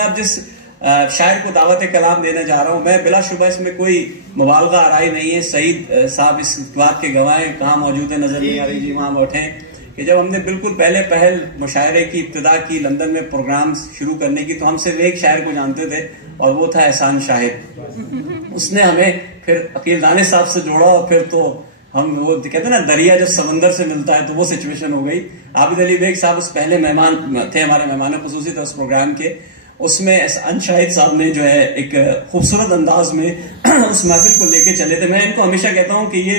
آپ جس شاعر کو دعوت کلام دینا جا رہا ہوں، میں بلا شبہ اس میں کوئی مبالغہ آرائی نہیں ہے. سعید صاحب اس بات کے گواہ ہیں، کہاں موجود ہیں نظر نہیں آ رہی، جی وہاں بیٹھے ہیں، کہ جب ہم نے بالکل پہل مشاعرے کی ابتدا کی، لندن میں پروگرام شروع کرنے کی، تو ہم صرف ایک شاعر کو جانتے تھے اور وہ تھا احسان شاہد. اس نے ہمیں پھر عقیل دانش صاحب سے جوڑا اور پھر تو ہم وہ کہتے ہیں نا دریا جب سمندر سے ملتا ہے، تو وہ سچویشن ہو گئی. عابد علی بیگ صاحب اس پہلے مہمان تھے، ہمارے مہمان خصوصی تھے اس پروگرام کے. اس میں احسان شاہد صاحب نے جو ہے ایک خوبصورت انداز میں اس محفل کو لے کے چلے تھے. میں ان کو ہمیشہ کہتا ہوں کہ یہ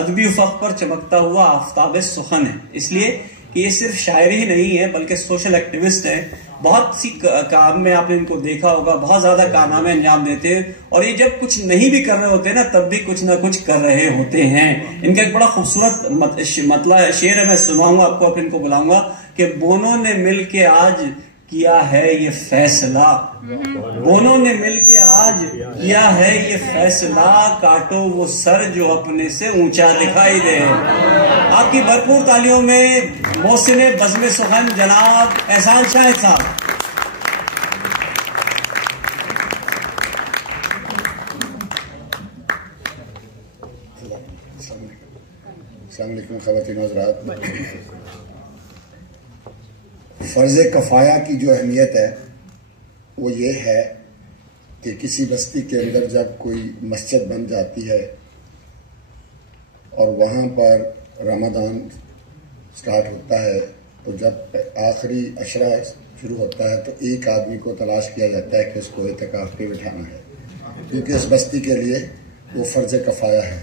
ادبی افق پر چمکتا ہوا آفتاب سخن ہے، اس لیے کہ یہ صرف شاعری ہی نہیں ہے بلکہ سوشل ایکٹیوسٹ ہیں. بہت سی کام میں آپ نے ان کو دیکھا ہوگا، بہت زیادہ کارنامے انجام دیتے ہیں، اور یہ جب کچھ نہیں بھی کر رہے ہوتے نا تب بھی کچھ نہ کچھ کر رہے ہوتے ہیں. ان کا ایک بڑا خوبصورت مطلب شعر ہے، میں سناؤں گا آپ کو، پھر ان کو بلاؤں گا کہ بونوں نے مل کے آج کیا ہے یہ فیصلہ، بونوں نے مل کے آج کیا ہے یہ فیصلہ، کاٹو وہ سر جو اپنے سے اونچا دکھائی دے. آپ کی بھرپور تالیوں میں محسن بزم سخن جناب احسان شاہد صاحب. السلام علیکم خواتین و حضرات. فرض کفایہ کی جو اہمیت ہے وہ یہ ہے کہ کسی بستی کے اندر جب کوئی مسجد بن جاتی ہے اور وہاں پر رمضان سٹارٹ ہوتا ہے، تو جب آخری عشرہ شروع ہوتا ہے تو ایک آدمی کو تلاش کیا جاتا ہے کہ اس کو اعتکاف پہ بٹھانا ہے، کیونکہ اس بستی کے لیے وہ فرض کفایہ ہے.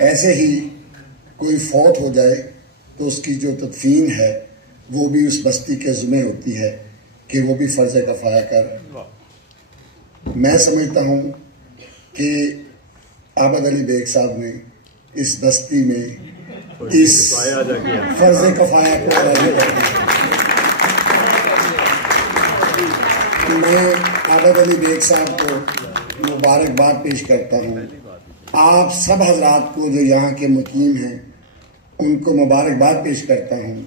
ایسے ہی کوئی فوت ہو جائے تو اس کی جو تدفین ہے وہ بھی اس بستی کے ذمہ ہوتی ہے کہ وہ بھی فرض کفایہ کر. میں سمجھتا ہوں کہ عابد علی بیگ صاحب نے اس بستی میں اس فرض کفایہ کو واضح کر دیا. میں عابد علی بیگ صاحب کو مبارکباد پیش کرتا ہوں. آپ سب حضرات کو جو یہاں کے مقیم ہیں ان کو مبارکباد پیش کرتا ہوں.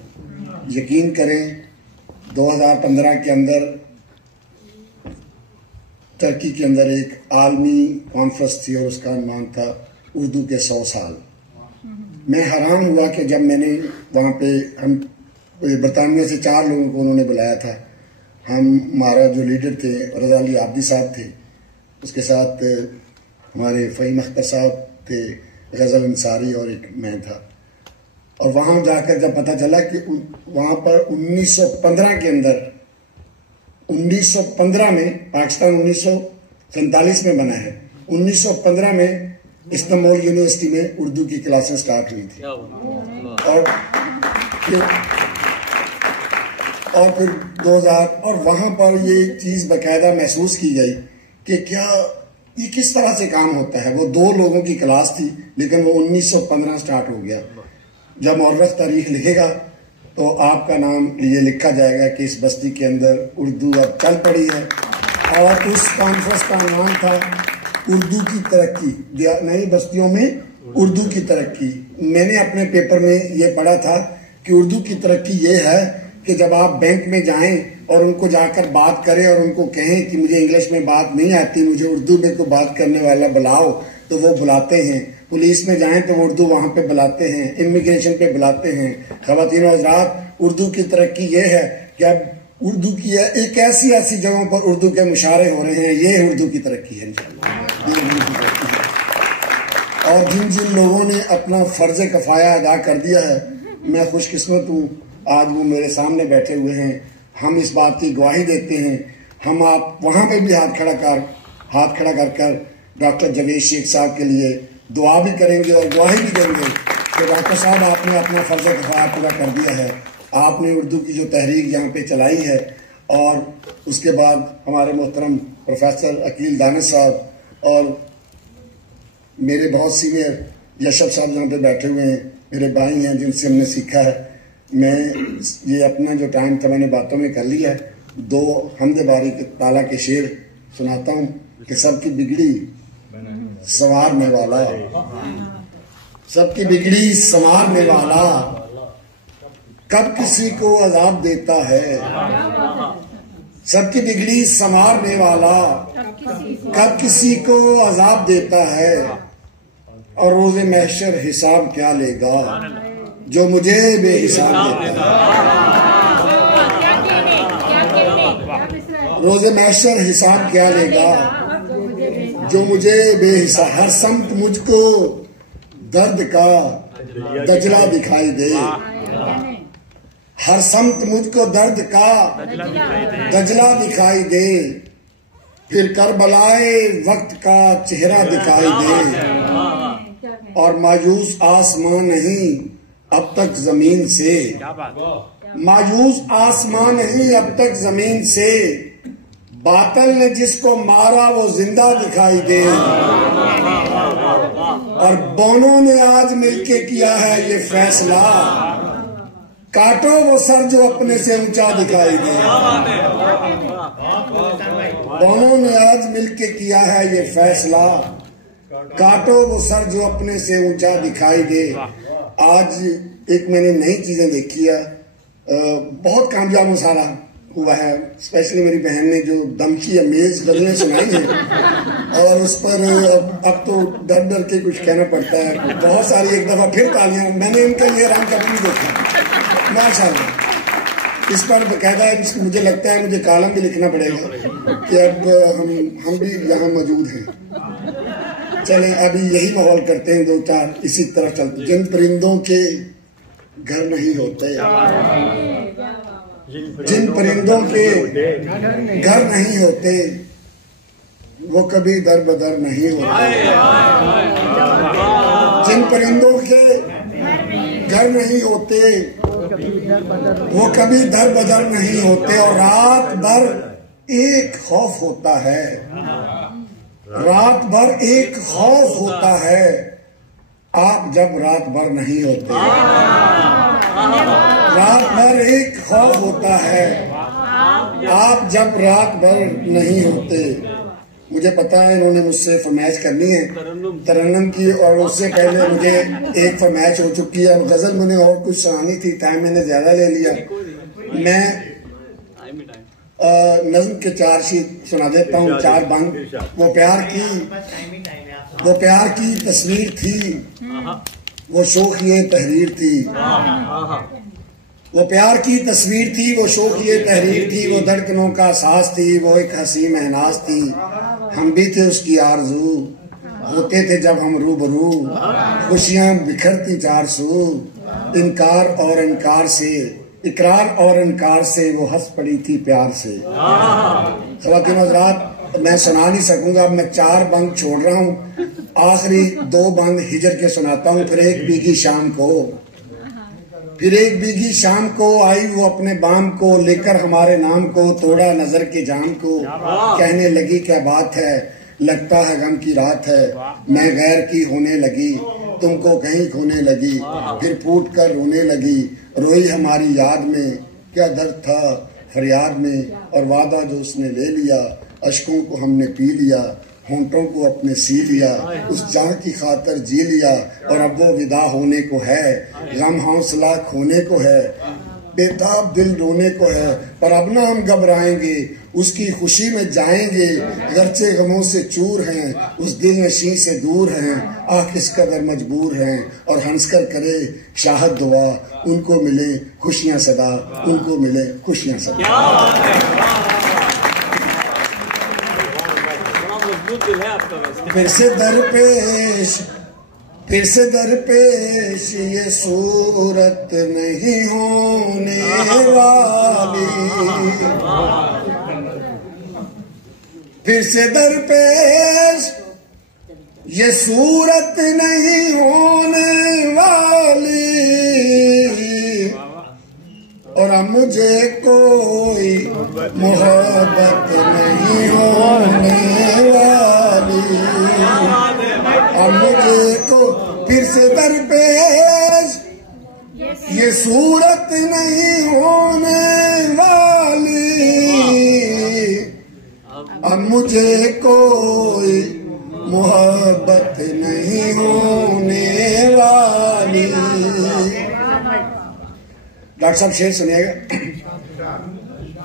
یقین کریں 2015 کے اندر ترکی کے اندر ایک عالمی کانفرنس تھی اور اس کا عنوان تھا اردو کے 100 سال. میں حیران ہوا کہ جب میں نے وہاں پہ ہم برطانیہ سے 4 لوگوں کو انہوں نے بلایا تھا. ہمارا جو لیڈر تھے رضا علی عابدی صاحب تھے، اس کے ساتھ ہمارے فہیم اختر صاحب تھے، غزل انصاری اور ایک میں تھا. اور وہاں جا کر جب پتہ چلا کہ وہاں پر 1915 کے اندر 1915 میں پاکستان 1947 میں بنا ہے، 1915 میں استنبول یونیورسٹی میں اردو کی کلاسیں سٹارٹ ہوئی تھی. اور پھر 2000 اور وہاں پر یہ چیز باقاعدہ محسوس کی گئی کہ کیا یہ کس طرح سے کام ہوتا ہے. وہ 2 لوگوں کی کلاس تھی لیکن وہ 1915 سٹارٹ ہو گیا. جب مورخ تاریخ لکھے گا تو آپ کا نام یہ لکھا جائے گا کہ اس بستی کے اندر اردو اب چل پڑی ہے. اور اس کانفرنس کا عنوان تھا اردو کی ترقی، نئی بستیوں میں اردو کی ترقی. میں نے اپنے پیپر میں یہ پڑھا تھا کہ اردو کی ترقی یہ ہے کہ جب آپ بینک میں جائیں اور ان کو جا کر بات کریں اور ان کو کہیں کہ مجھے انگلش میں بات نہیں آتی، مجھے اردو میں کوئی بات کرنے والا بلاؤ، تو وہ بلاتے ہیں. پولیس میں جائیں تو وہ اردو وہاں پہ بلاتے ہیں، امیگریشن پہ بلاتے ہیں. خواتین و حضرات، اردو کی ترقی یہ ہے کہ اب اردو کی ایک ایسی جگہوں پر اردو کے مشاعرے ہو رہے ہیں. یہ اردو کی ترقی ہے انشاءاللہ. اور جن لوگوں نے اپنا فرض کفایہ ادا کر دیا ہے، میں خوش قسمت ہوں، آج وہ میرے سامنے بیٹھے ہوئے ہیں. ہم اس بات کی گواہی دیتے ہیں. ہم آپ وہاں پہ بھی ہاتھ کھڑا کر ڈاکٹر جاوید شیخ صاحب کے لیے دعا بھی کریں گے اور گواہی بھی دیں گے کہ ڈاکٹر صاحب آپ نے اپنا فرض کفایہ پورا کر دیا ہے. آپ نے اردو کی جو تحریک یہاں پہ چلائی ہے، اور اس کے بعد ہمارے محترم پروفیسر عقیل دانش صاحب اور میرے بہت سینئر یشب صاحب یہاں پہ بیٹھے ہوئے ہیں، میرے بھائی ہیں جن سے ہم نے سیکھا ہے. میں یہ اپنا جو ٹائم تھا میں نے باتوں میں کر لیا ہے. 2 حمد باری تعالیٰ کے شعر سناتا ہوں کہ سب کی بگڑی سنوارنے والا، سب کی بگڑی سنوارنے والا، کب کسی کو عذاب دیتا ہے، سب کی بگڑی سنوارنے والا کب کسی کو عذاب دیتا ہے، اور روز محشر حساب کیا لے گا جو مجھے بے حساب دیتا ہے۔ روز محشر حساب کیا لے گا جو مجھے بے حساب، ہر سمت مجھ کو درد کا دجلہ دکھائی دے، ہر سمت مجھ کو درد کا دجلہ دکھائی دے، پھر کربلائے وقت کا چہرہ دکھائی دے، اور مایوس آسمان نہیں اب تک زمین سے، مایوس آسمان نہیں اب تک زمین سے، باطل نے جس کو مارا وہ زندہ دکھائی دے، اور بونوں نے آج مل کے کیا ہے یہ فیصلہ، کاٹو وہ سر جو اپنے سے اونچا دکھائی دے۔ بونوں نے آج مل کے کیا ہے یہ فیصلہ، کاٹو وہ سر جو اپنے سے اونچا دکھائی دے۔ آج ایک میں نے نئی چیزیں دیکھی ہے، بہت کامیاب مظاہرہ ہوا ہے، اسپیشلی میری بہن نے جو دم کی امیز غزلیں سنائی ہیں، اور اس پر اب تو ڈر ڈر کے کچھ کہنا پڑتا ہے، بہت ساری ایک دفعہ پھر تالیاں، میں نے ان کا یہ رنگ کبھی نہیں دیکھا ماشاءاللہ۔ اس پر باقاعدہ مجھے لگتا ہے مجھے کالم بھی لکھنا پڑے گا کہ اب ہم بھی یہاں موجود ہیں۔ چلیں ابھی یہی ماحول کرتے ہیں، دو چار اسی طرح چلتے۔ جن پرندوں کے گھر نہیں ہوتے، جن پرندوں کے گھر نہیں ہوتے وہ کبھی در بدر نہیں ہوتے، جن پرندوں کے گھر نہیں ہوتے وہ کبھی در بدر نہیں ہوتے، اور رات بھر ایک خوف ہوتا ہے، رات بھر ایک خوف ہوتا ہے، آپ جب رات بھر نہیں ہوتے، رات بھر ایک خوف ہوتا ہے، آپ جب رات بھر نہیں ہوتے۔ مجھے پتا ہے انہوں نے مجھ سے فرمائش کرنی ہے ترنم کی، اور اس سے پہلے مجھے ایک فرمائش ہو چکی ہے، غزل میں نے اور کچھ سنانی تھی، ٹائم میں نے زیادہ لے لیا۔ میں نظم کے 4 شیٹ سنا دیتا ہوں، 4 بند۔ وہ پیار کی تصویر تھی، وہ شوخیِ تحریر تھی، وہ پیار کی تصویر تھی، وہ شوخیِ تحریر تھی، وہ دھڑکنوں کا احساس تھی، وہ ایک حسین محناز تھی، ہم بھی تھے اس کی آرزو، ہوتے تھے جب ہم روبرو، خوشیاں بکھرتی 4 سو، انکار اور انکار سے، اقرار اور انکار سے، وہ ہنس پڑی تھی پیار سے۔ خواتین حضرات میں سنا نہیں سکوں گا، میں 4 بند چھوڑ رہا ہوں، آخری 2 بند ہجر کے سناتا ہوں۔ پھر ایک بیگی شام کو، پھر ایک بیگی شام کو آئی وہ اپنے بام کو لے کر ہمارے نام کو، توڑا نظر کے جام کو، کہنے لگی کیا بات ہے، لگتا ہے غم کی رات ہے، میں غیر کی ہونے لگی، تم کو کہیں کھونے لگی، پھر پھوٹ کر رونے لگی، روئی ہماری یاد میں، کیا درد تھا فریاد میں، اور وعدہ جو اس نے لے لیا، اشکوں کو ہم نے پی لیا، ہونٹوں کو اپنے سی لیا، اس جان کی خاطر جی لیا، اور اب وہ ودا ہونے کو ہے، غم حوصلہ کھونے کو ہے، بےتاب دل رونے کو ہے، پر اب نہ ہم گھبرائیں گے، اس کی خوشی میں جائیں گے، گرچہ غموں سے چور ہیں، اس دل نشیں سے دور ہیں، آہ کس قدر مجبور ہیں، اور ہنس کر کرے شاہد دعا، ان کو ملے خوشیاں صدا، ان کو ملے خوشیاں صدا۔ پھر سے در پیش یہ صورت نہیں ہونے والی، پھر سے در پیش یہ صورت نہیں ہونے والی، اور اب مجھے کوئی محبت نہیں ہونے والی، اب مجھے کو پھر سے درپیش یہ صورت نہیں ہونے والی، اب مجھے کوئی محبت نہیں ہونے والی۔ ڈاکٹر صاحب شعر سنیے گا۔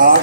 8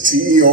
CEO